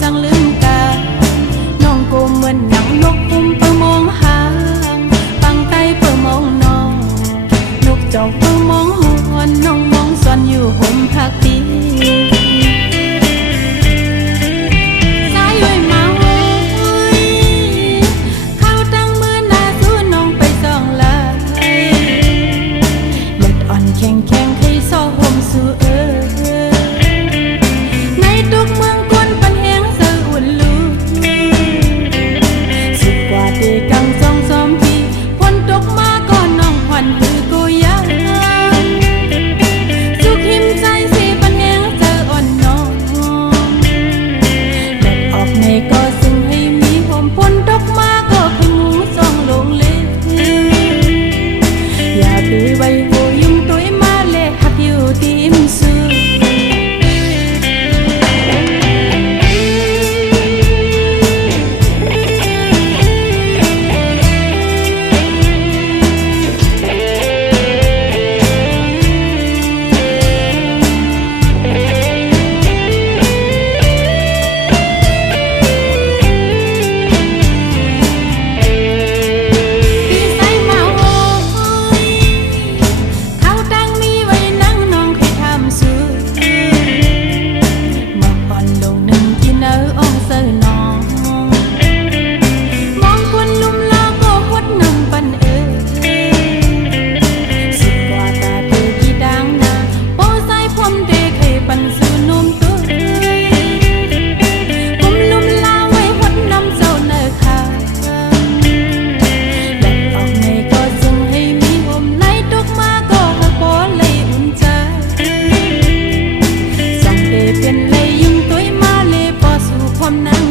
สั่งลืมกาน้องกูเหมือนหนังนกคุ้มเปิ่มองหางปังไตเปิ่มองน้องนกจอกเปิ่มองหวนน้องมองซ่อนอยู่ห่มผักดีแข่งแข่งให้ซอห่มสู่ในทุกเมืองกวนปันแหงเสืออุ่นลูสุดกว่าเดกังซองซ้อมทีฝนตกมาก่อนน้องควันคือกูยังสุขหิมใจสิปันแหงเสืออ่อนน้องแดดออกในก็ซึ่งให้มีห่มฝนตกมาก็ให้งูส่องลงเล่อย่าไปไว้อยู่ที่มสุเป็นเลยยุ่งตัวมาเลยพอสู่ความนั่ง